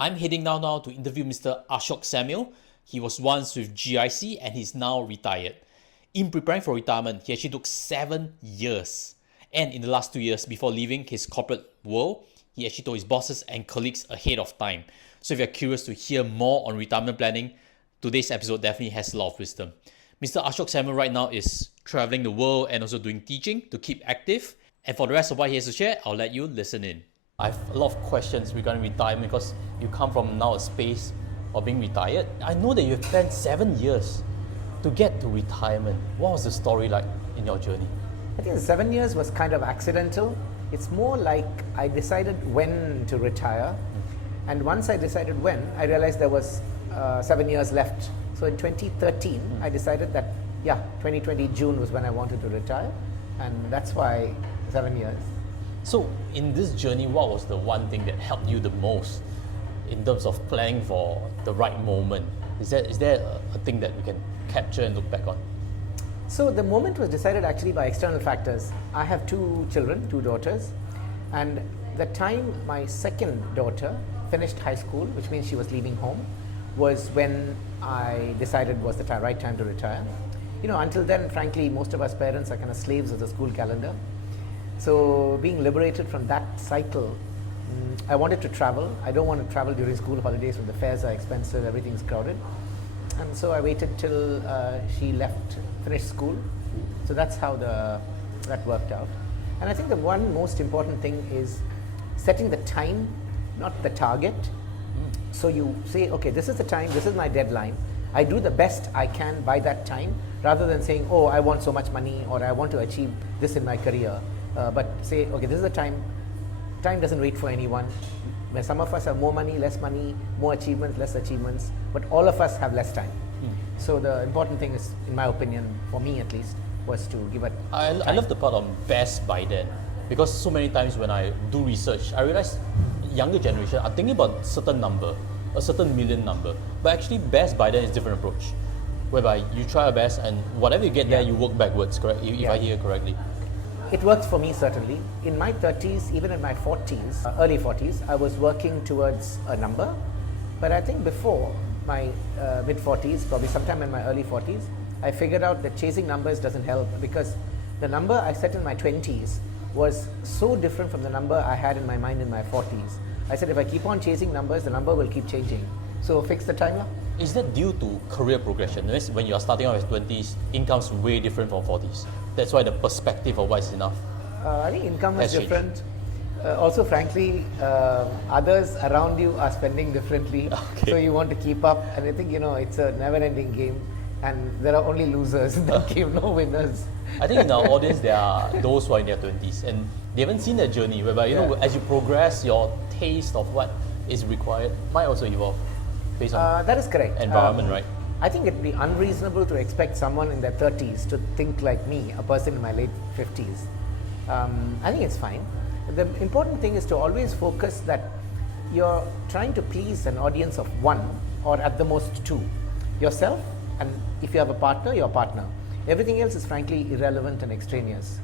I'm heading now to interview Mr. Ashok Samuel. He was once with GIC and he's now retired. In preparing for retirement, he actually took 7 years. And in the last 2 years before leaving his corporate world, he actually told his bosses and colleagues ahead of time. So if you're curious to hear more on retirement planning, today's episode definitely has a lot of wisdom. Mr. Ashok Samuel right now is traveling the world and also doing teaching to keep active. And for the rest of what he has to share, I'll let you listen in. I have a lot of questions regarding retirement because you come from now a space of being retired. I know that you've spent 7 years to get to retirement. What was the story like in your journey? I think the 7 years was kind of accidental. It's more like I decided when to retire. And once I decided when, I realized there was 7 years left. So in 2013, I decided that, 2020 June was when I wanted to retire. And that's why 7 years. So in this journey, what was the one thing that helped you the most in terms of planning for the right moment? Is there a thing that you can capture and look back on? So the moment was decided actually by external factors. I have 2 children, 2 daughters, and the time my second daughter finished high school, which means she was leaving home, was when I decided was the right time to retire. Until then, frankly, most of us parents are kind of slaves of the school calendar. So being liberated from that cycle, I wanted to travel. I don't want to travel during school holidays when the fares are expensive, everything's crowded. And so I waited till she finished school. So that's how that worked out. And I think the one most important thing is setting the time, not the target. So you say, okay, this is the time, this is my deadline. I do the best I can by that time, rather than saying, oh, I want so much money or I want to achieve this in my career. But say, okay, this is the time. Time doesn't wait for anyone. Where some of us have more money, less money, more achievements, less achievements, but all of us have less time. So the important thing is, in my opinion, for me at least, was to give it I love the part on best by then, because so many times when I do research, I realize younger generation are thinking about certain number, a certain million number, but actually best by then is different approach, whereby you try your best and whatever you get there, you work backwards, correct? If I hear correctly. It works for me, certainly. In my 30s, even in my 40s, early 40s, I was working towards a number. But I think before my mid 40s, probably sometime in my early 40s, I figured out that chasing numbers doesn't help, because the number I set in my 20s was so different from the number I had in my mind in my 40s. I said, if I keep on chasing numbers, the number will keep changing. So fix the timer. Is that due to career progression? When you are starting out at 20s, income's way different from 40s. That's why the perspective of what is enough. I think income is different. Also, frankly, others around you are spending differently. Okay. So you want to keep up. And I think, it's a never-ending game. And there are only losers in that game, no winners. I think in our audience, there are those who are in their 20s. And they haven't seen that journey, whereby, as you progress, your taste of what is required might also evolve. Based on that is correct. Environment, right? I think it'd be unreasonable to expect someone in their 30s to think like me, a person in my late 50s. I think it's fine. The important thing is to always focus that you're trying to please an audience of 1 or at the most 2. Yourself, and if you have a partner, your partner. Everything else is frankly irrelevant and extraneous.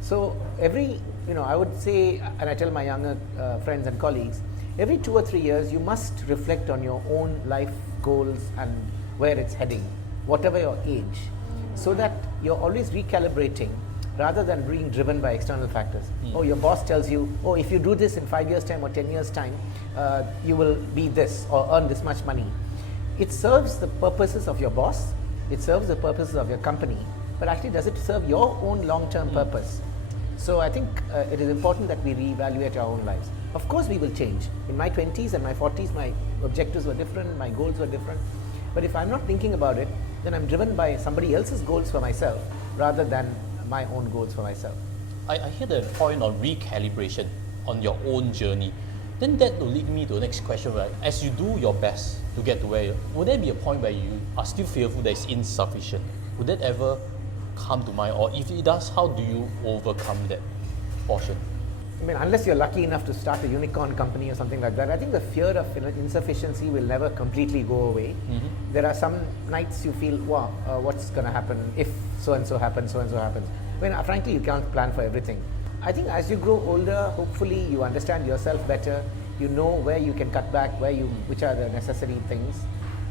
So I would say, and I tell my younger friends and colleagues, every 2 or 3 years, you must reflect on your own life goals and where it's heading, whatever your age, so that you're always recalibrating rather than being driven by external factors. Oh, your boss tells you, oh, if you do this in 5 years' time or 10 years' time, you will be this or earn this much money. It serves the purposes of your boss, it serves the purposes of your company, but actually does it serve your own long-term purpose? So I think it is important that we reevaluate our own lives. Of course we will change. In my 20s and my 40s, my objectives were different, my goals were different. But if I'm not thinking about it, then I'm driven by somebody else's goals for myself rather than my own goals for myself. I hear the point on recalibration on your own journey. Then that will lead me to the next question, right? As you do your best to get to where you are, would there be a point where you are still fearful that it's insufficient? Would that ever come to mind? Or if it does, how do you overcome that portion? I mean, unless you're lucky enough to start a unicorn company or something like that, I think the fear of insufficiency will never completely go away. There are some nights you feel, wow, what's going to happen if so-and-so happens, so-and-so happens. I mean, frankly, you can't plan for everything. I think as you grow older, hopefully you understand yourself better. You know where you can cut back, which are the necessary things.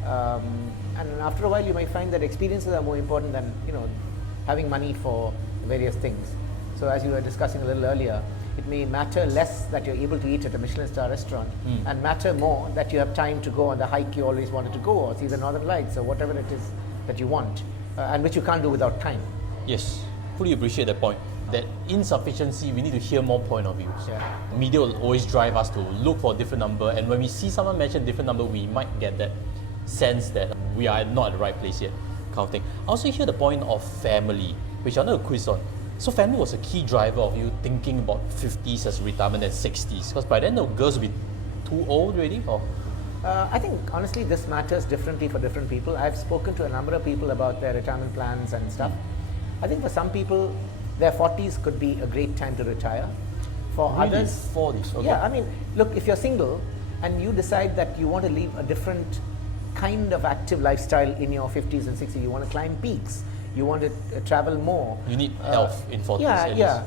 And after a while, you might find that experiences are more important than having money for various things. So as you were discussing a little earlier, it may matter less that you're able to eat at a Michelin star restaurant and matter more that you have time to go on the hike you always wanted to go, or see the northern lights, or whatever it is that you want, and which you can't do without time. Yes, fully appreciate that point. That insufficiency, we need to hear more point of views. Yeah. Media will always drive us to look for a different number, and when we see someone mention a different number, we might get that sense that we are not at the right place yet, kind of thing. I also hear the point of family, which I want to quiz on. So family was a key driver of you thinking about 50s as retirement and 60s, because by then the girls will be too old already, or? I think honestly this matters differently for different people. I've spoken to a number of people about their retirement plans and stuff. I think for some people, their 40s could be a great time to retire. For really? others, 40s, okay. Yeah, I mean, look, if you're single and you decide that you want to live a different kind of active lifestyle in your 50s and 60s, you want to climb peaks, you want to travel more. You need health in 40s. Yeah.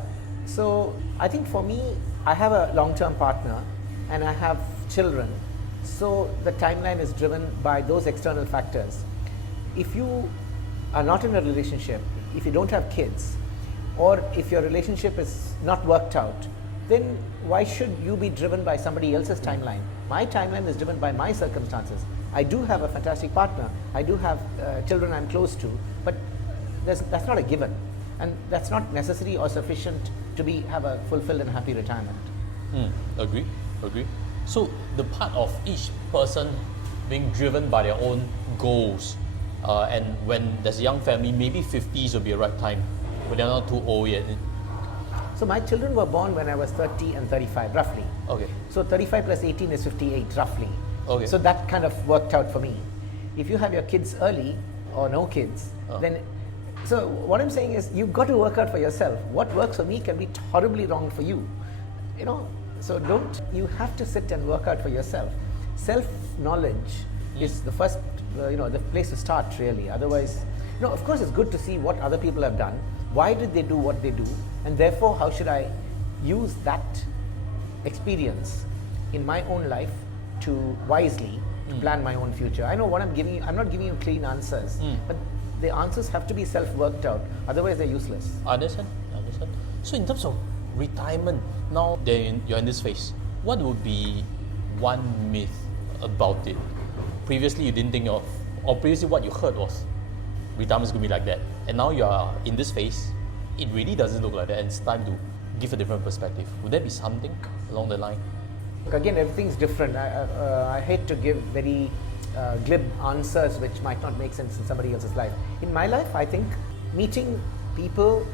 So I think for me, I have a long-term partner and I have children. So the timeline is driven by those external factors. If you are not in a relationship, if you don't have kids, or if your relationship is not worked out, then why should you be driven by somebody else's timeline? My timeline is driven by my circumstances. I do have a fantastic partner. I do have children I'm close to, but that's not a given. And that's not necessary or sufficient to have a fulfilled and happy retirement. Agree. So the part of each person being driven by their own goals, and when there's a young family, maybe 50s will be a right time, but they're not too old yet. So my children were born when I was 30 and 35, roughly. Okay. So 35 plus 18 is 58, roughly. Okay. So that kind of worked out for me. If you have your kids early or no kids, then... So what I'm saying is, you've got to work out for yourself. What works for me can be horribly wrong for you. So you have to sit and work out for yourself. Self-knowledge is the first, the place to start, really. Otherwise, of course it's good to see what other people have done. Why did they do what they do? And therefore, how should I use that experience in my own life to wisely plan my own future? I know what I'm giving you. I'm not giving you clean answers, but the answers have to be self-worked out. Otherwise, they're useless. Understand. So in terms of retirement, now that you're in this phase, what would be one myth about it? Previously, you didn't think of, or previously what you heard was retirement's going to be like that. And now you are in this phase, it really doesn't look like that, and it's time to give a different perspective. Would there be something along the line? Look, again, everything's different. I hate to give very glib answers which might not make sense in somebody else's life. In my life, I think meeting people,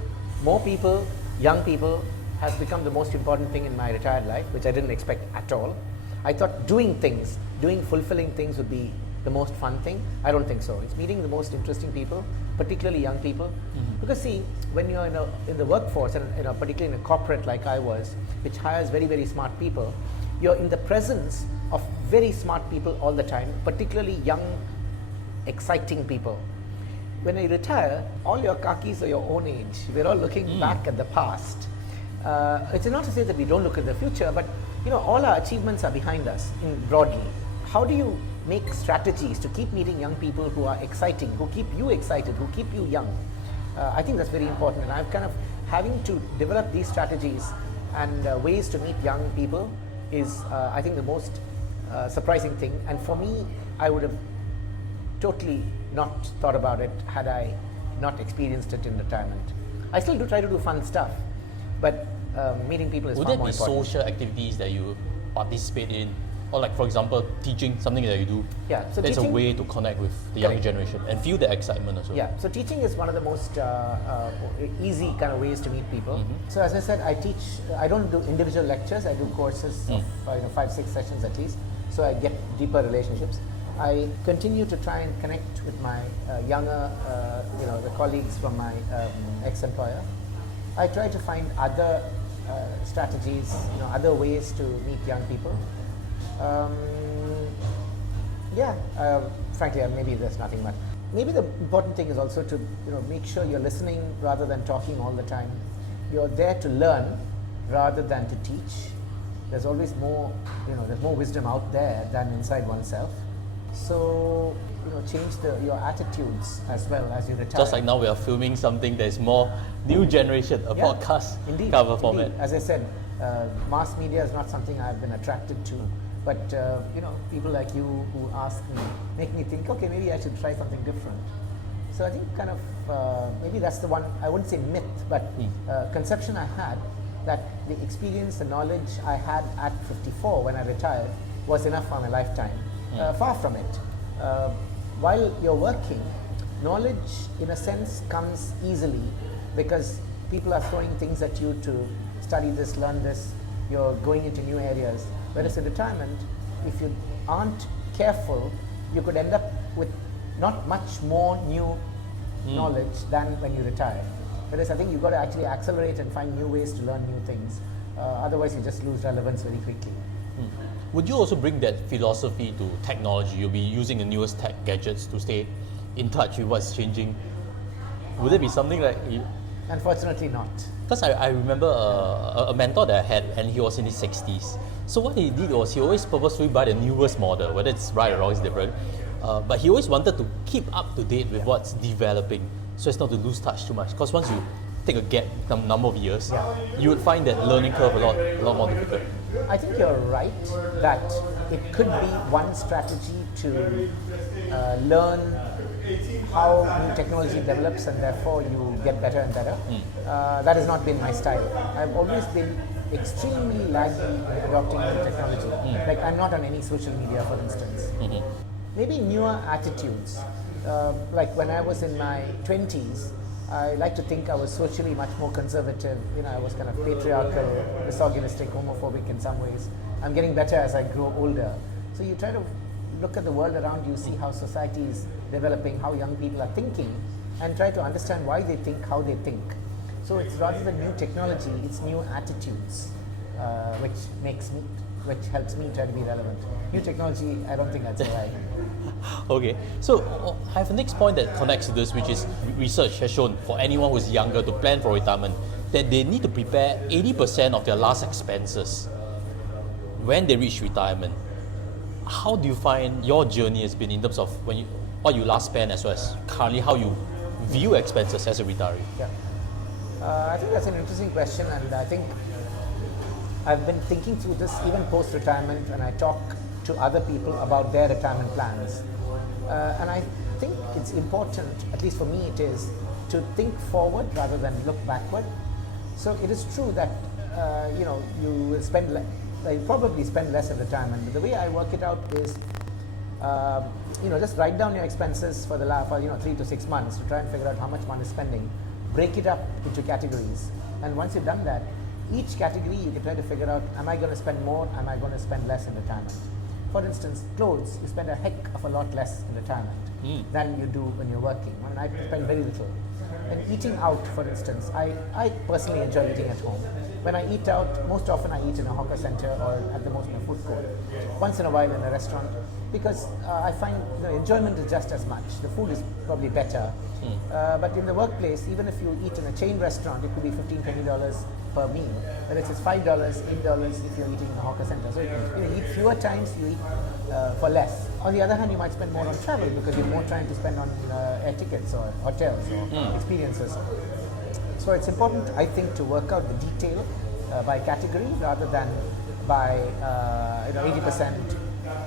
more people, young people, has become the most important thing in my retired life, which I didn't expect at all. I thought doing fulfilling things would be the most fun thing. I don't think so. It's meeting the most interesting people, particularly young people. Because see, when you're in the workforce, and particularly in a corporate like I was, which hires very, very smart people, you're in the presence of very smart people all the time, particularly young, exciting people. When you retire, all your kakis are your own age. We're all looking back at the past. It's not to say that we don't look at the future, but all our achievements are behind us broadly. How do you make strategies to keep meeting young people who are exciting, who keep you excited, who keep you young? I think that's very important, and I'm kind of having to develop these strategies and ways to meet young people is, I think, the most surprising thing. And for me, I would have totally not thought about it had I not experienced it in retirement. I still do try to do fun stuff, but meeting people is far more important. Would there be social activities that you participate in? Or like, for example, teaching, something that you do. Yeah, so that's a way to connect with the younger generation and feel the excitement as well. Yeah, so teaching is one of the most easy kind of ways to meet people. So as I said, I don't do individual lectures, I do courses of 5-6 sessions at least, so I get deeper relationships. I continue to try and connect with my younger, the colleagues from my ex-employer. I try to find other strategies, other ways to meet young people. Frankly, maybe there's nothing much. Maybe the important thing is also to make sure you're listening rather than talking all the time. You're there to learn rather than to teach. there's always more, there's more wisdom out there than inside oneself. So, change your attitudes as well as you retire. Just like now we are filming something that is more new generation, a podcast indeed, cover format. As I said, mass media is not something I've been attracted to. But, people like you who ask me, make me think, okay, maybe I should try something different. So I think kind of, maybe that's the one, I wouldn't say myth, but conception I had, that the experience, the knowledge I had at 54 when I retired was enough for my lifetime. Far from it. While you're working, knowledge in a sense comes easily because people are throwing things at you to study this, learn this, you're going into new areas. Whereas in retirement, if you aren't careful, you could end up with not much more new knowledge than when you retire. Whereas I think you've got to actually accelerate and find new ways to learn new things. Otherwise, you just lose relevance very quickly. Would you also bring that philosophy to technology? You'll be using the newest tech gadgets to stay in touch with what's changing. Would it be something like you? Unfortunately not. Because I remember a mentor that I had, and he was in his 60s. So what he did was he always purposefully buy the newest model, whether it's right or wrong is different. But he always wanted to keep up to date with what's developing, so as not to lose touch too much. Because once you take a gap, some number of years, you would find that learning curve a lot more difficult. I think you're right that it could be one strategy to learn how new technology develops and therefore you get better and better. That has not been my style. I've always been extremely laggy in adopting new technology. Like I'm not on any social media, for instance. Maybe newer attitudes. Like when I was in my 20s, I like to think I was socially much more conservative. I was kind of patriarchal, misogynistic, homophobic in some ways. I'm getting better as I grow older. So you try to look at the world around you, see how society is developing, how young people are thinking, and try to understand why they think how they think. So it's rather than new technology, it's new attitudes, which helps me try to be relevant. New technology, I don't think that's right. Okay, so I have a next point that connects to this, which is research has shown for anyone who's younger to plan for retirement that they need to prepare 80% of their last expenses when they reach retirement. How do you find your journey has been in terms of what you last spent as well as currently how you view expenses as a retiree? Yeah, I think that's an interesting question, and I think I've been thinking through this even post-retirement when I talk to other people about their retirement plans. And I think it's important, at least for me it is, to think forward rather than look backward. So it is true that you will you probably spend less in retirement, but the way I work it out is just write down your expenses for 3 to 6 months to try and figure out how much money is spending. Break it up into categories, and once you've done that, each category you can try to figure out, am I going to spend more, am I going to spend less in retirement? For instance, clothes, you spend a heck of a lot less in retirement than you do when you're working. I mean, I spend very little. And eating out, for instance, I personally enjoy eating at home. When I eat out, most often I eat in a hawker center or at the most in a food court. Once in a while in a restaurant, because I find the enjoyment is just as much. The food is probably better. But in the workplace, even if you eat in a chain restaurant, it could be $15, $20 per meal. Whereas it's $5, $8 if you're eating in a hawker center. So you eat fewer times, you eat for less. On the other hand, you might spend more on travel because you have more time to spend on air tickets or hotels or experiences. So it's important, I think, to work out the detail by category rather than by 80%.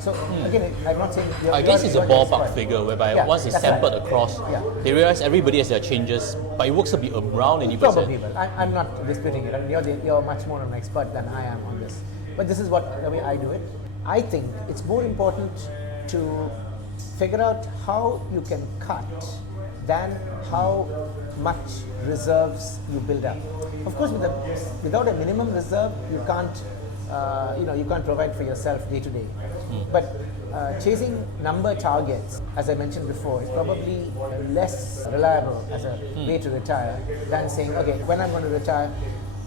So again, I'm not saying. I guess it's a ballpark figure whereby once it's sampled across, they realize everybody has their changes, but it works to be around 80%. Probably will. I'm not disputing it. I mean, you're much more of an expert than I am on this. But this is the way I do it. I think it's more important to figure out how you can cut than how much reserves you build up. Of course, without a minimum reserve, you can't provide for yourself day to day. But chasing number targets, as I mentioned before, is probably less reliable as a way to retire than saying, okay, when I'm going to retire,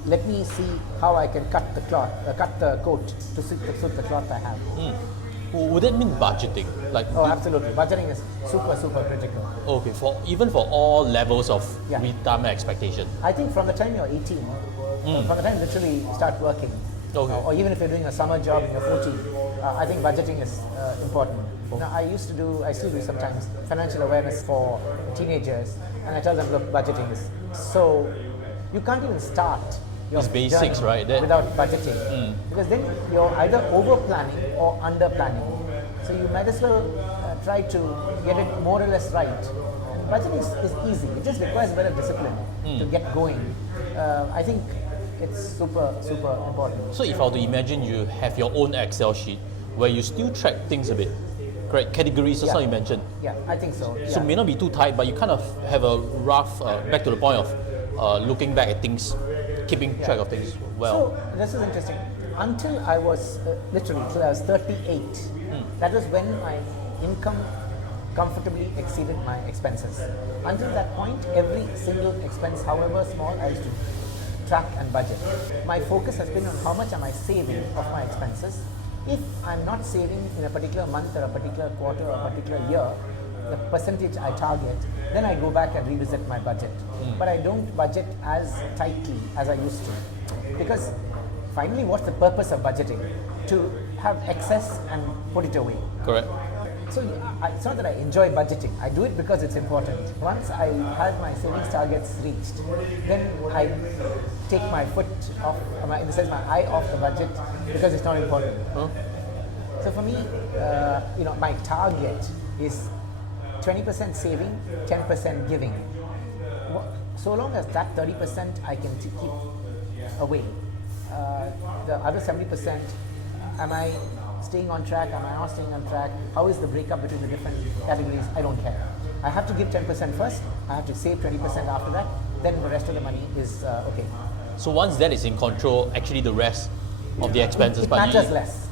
let me see how I can cut the coat to suit the cloth I have. Would that mean budgeting? Absolutely. Budgeting is super, super critical. Okay, even for all levels of retirement expectation. I think from the time you're 18, from the time you literally start working, Okay. Or even if you're doing a summer job and you're 40, I think budgeting is important. Now, I still do sometimes financial awareness for teenagers, and I tell them, look, budgeting is so, you can't even start your It's basics, journey right? without budgeting, because then you're either over planning or under planning. So you might as well try to get it more or less right. And budgeting is easy. It just requires a bit of discipline to get going. I think it's super important. So if I were to imagine you have your own Excel sheet where you still track things a bit, correct? Categories, that's what you mentioned. Yeah, I think so. So it may not be too tight, but you kind of have a rough, back to the point of looking back at things, keeping track of things well. So this is interesting. Until I was literally till I was 38, that was when my income comfortably exceeded my expenses. Until that point, every single expense, however small, I used to track and budget. My focus has been on how much am I saving of my expenses. If I'm not saving in a particular month or a particular quarter or a particular year, the percentage I target, then I go back and revisit my budget. But I don't budget as tightly as I used to. Because finally, what's the purpose of budgeting? To have excess and put it away. Correct. So it's not that I enjoy budgeting. I do it because it's important. Once I had my savings targets reached, then I take my foot off, in the sense my eye off the budget because it's not important. So for me, my target is 20% saving, 10% giving. So long as that 30% I can keep away, the other 70%, am I staying on track? Am I not staying on track? How is the breakup between the different categories? I don't care. I have to give 10% first. I have to save 20% after that. Then the rest of the money is okay. So once that is in control, actually the rest of the expenses it matters less.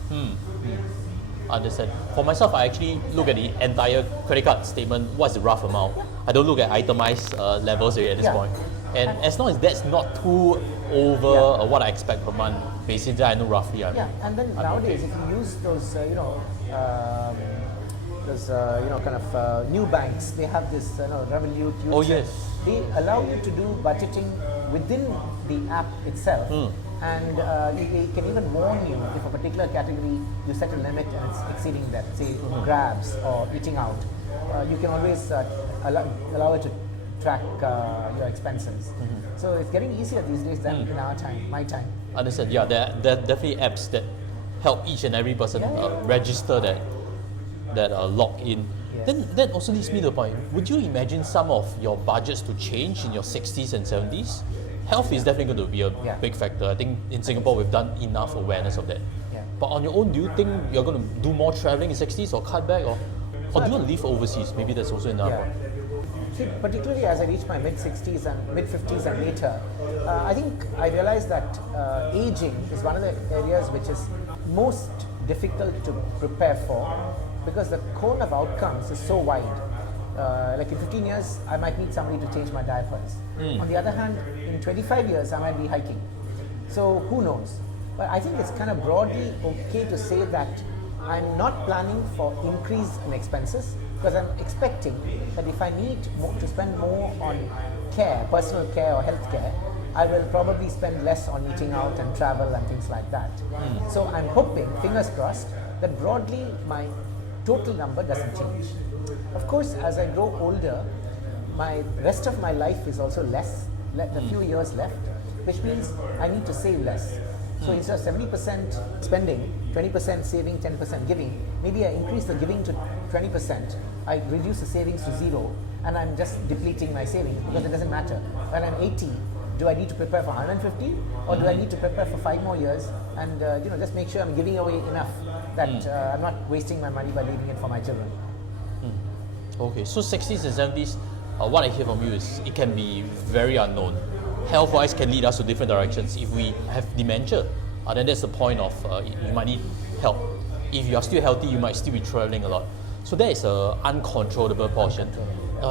Understand. For myself, I actually look at the entire credit card statement. What's the rough amount? I don't look at itemized levels at this point. And as long as that's not too over what I expect per month, basically I know roughly. And then nowadays, if you use those, kind of new banks, they have this, Revolut. Oh yes. They allow you to do budgeting within the app itself, and they can even warn you if a particular category you set a limit and it's exceeding that. Say grabs or eating out, you can always allow it to track your expenses. So it's getting easier these days than in our time, my time. Understand. Yeah, there are definitely apps that help each and every person register that log in. Then that also leads me to the point. Would you imagine some of your budgets to change in your 60s and 70s? Health is definitely going to be a big factor. I think in Singapore we've done enough awareness of that. But on your own, do you think you're going to do more traveling in 60s or cut back, or do you want to live overseas? Maybe that's also another point. See, particularly as I reach my mid-60s and mid-50s and later, I think I realized that aging is one of the areas which is most difficult to prepare for, because the cone of outcomes is so wide. Like in 15 years, I might need somebody to change my diapers. On the other hand, in 25 years, I might be hiking. So who knows? But I think it's kind of broadly okay to say that I'm not planning for increase in expenses, because I'm expecting that if I need to spend more on care, personal care or health care, I will probably spend less on eating out and travel and things like that. So I'm hoping, fingers crossed, that broadly my total number doesn't change. Of course, as I grow older, my rest of my life is also less, a few years left, which means I need to save less. So instead of 70% spending, 20% saving, 10% giving, maybe I increase the giving to 20%, I reduce the savings to zero, and I'm just depleting my savings, because it doesn't matter. When I'm 80, do I need to prepare for 150, or do I need to prepare for 5 more years and just make sure I'm giving away enough that I'm not wasting my money by leaving it for my children. Okay, so 60s and 70s, what I hear from you is it can be very unknown. Health-wise can lead us to different directions. If we have dementia, then that's the point of you might need help. If you are still healthy, you might still be traveling a lot. So that is an uncontrollable portion.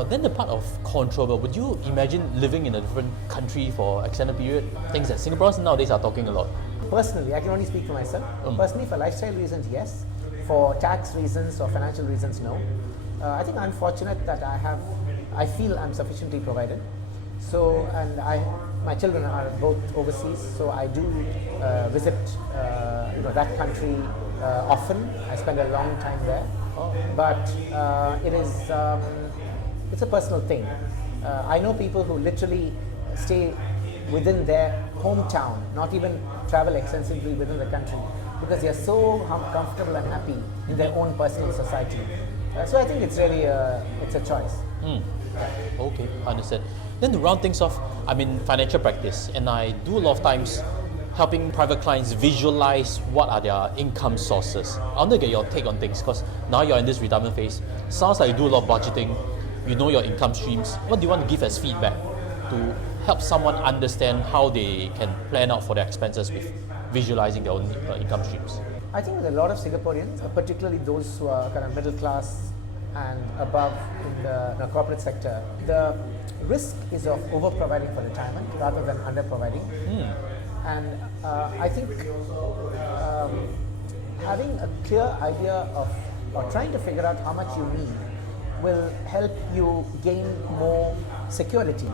Then the part of controllable, would you imagine living in a different country for extended period? Things that Singaporeans nowadays are talking a lot. Personally, I can only speak for myself. Personally, for lifestyle reasons, yes. For tax reasons or financial reasons, no. I think I'm fortunate that I feel I'm sufficiently provided. So, and my children are both overseas, so I do visit that country often. I spend a long time there, but it's a personal thing. I know people who literally stay within their hometown, not even travel extensively within the country, because they are so comfortable and happy in their own personal society. So I think it's really it's a choice. Okay, understand. Then to round things off, I'm in financial practice, and I do a lot of times helping private clients visualize what are their income sources. I want to get your take on things, because now you're in this retirement phase. Sounds like you do a lot of budgeting, you know your income streams. What do you want to give as feedback to help someone understand how they can plan out for their expenses with visualizing their own income streams? I think a lot of Singaporeans, particularly those who are kind of middle class and above in the corporate sector, the risk is of over-providing for retirement rather than under-providing. And I think having a clear idea of, or trying to figure out how much you need, will help you gain more security.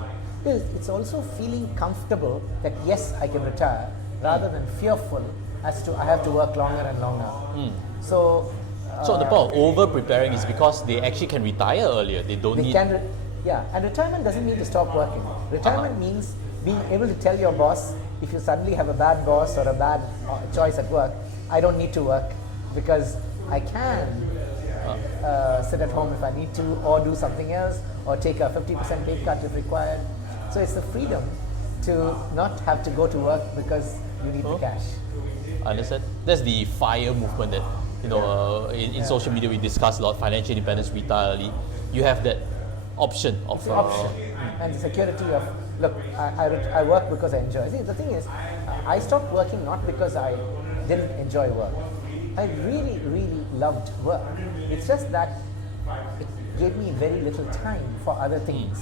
It's also feeling comfortable that yes, I can retire, rather than fearful as to I have to work longer and longer. So the point of over-preparing is because they actually can retire earlier. They don't need... And retirement doesn't mean to stop working. Retirement means being able to tell your boss, if you suddenly have a bad boss or a bad choice at work, I don't need to work because I can sit at home if I need to, or do something else, or take a 50% pay cut if required. So it's the freedom to not have to go to work because you need the cash. Understand? That's the FIRE movement that, in social media we discuss a lot, financial independence, retire early. You have that option of... and the security of, look, I work because I enjoy. See, the thing is, I stopped working not because I didn't enjoy work. I really, really loved work. It's just that it gave me very little time for other things,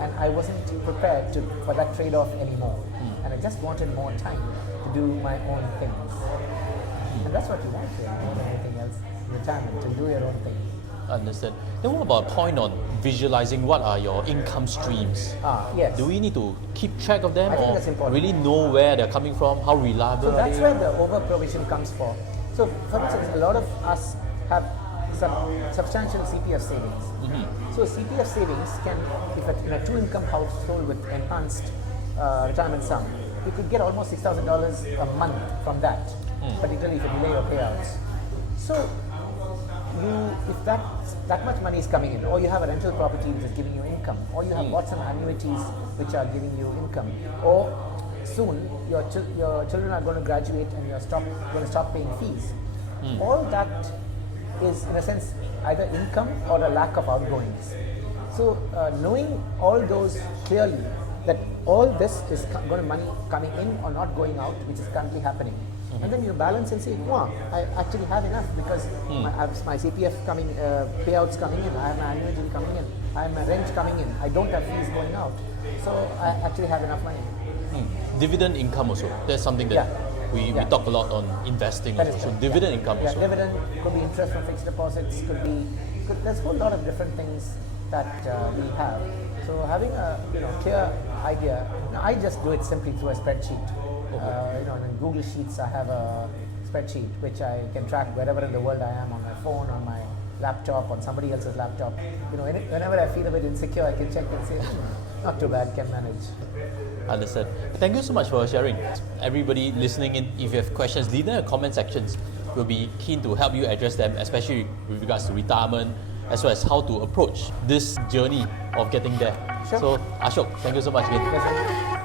and I wasn't prepared for that trade-off anymore. And I just wanted more time to do my own things. And that's what you want more than anything else in retirement, to do your own thing. Understand. Then what about a point on visualizing what are your income streams? Yes. Do we need to keep track of them, I think or that's important. Really know where they're coming from? How reliable So are that's they? where the over-provision comes for. So for instance, a lot of us have some substantial CPF savings. So CPF savings can, if in a two-income household with enhanced retirement sum, you could get almost $6,000 a month from that, particularly if you delay your payouts. So if that much money is coming in, or you have a rental property which is giving you income, or you have bought some annuities which are giving you income, or soon your children are going to graduate and you're going to stop paying fees. All that is, in a sense, either income or a lack of outgoings. So knowing all those clearly, that all this is going to money coming in or not going out, which is currently happening. And then you balance and say, wow, I actually have enough because I have my CPF coming, payouts coming in, I have my annuity coming in, I have my rent coming in, I don't have fees going out. So I actually have enough money. Dividend income also. That's something that we talk a lot on investing. That Also. is So correct. dividend income also. Dividend could be interest from fixed deposits, there's a whole lot of different things that we have. So having a clear idea, I just do it simply through a spreadsheet. In Google Sheets I have a spreadsheet which I can track wherever in the world I am, on my phone, on my laptop, on somebody else's laptop. Whenever I feel a bit insecure, I can check and say, not too bad, can manage. Understood. Thank you so much for sharing. Everybody listening in, if you have questions, leave them in the comment sections. We'll be keen to help you address them, especially with regards to retirement, as well as how to approach this journey of getting there. Sure. So, Ashok, thank you so much again. Yes, sir.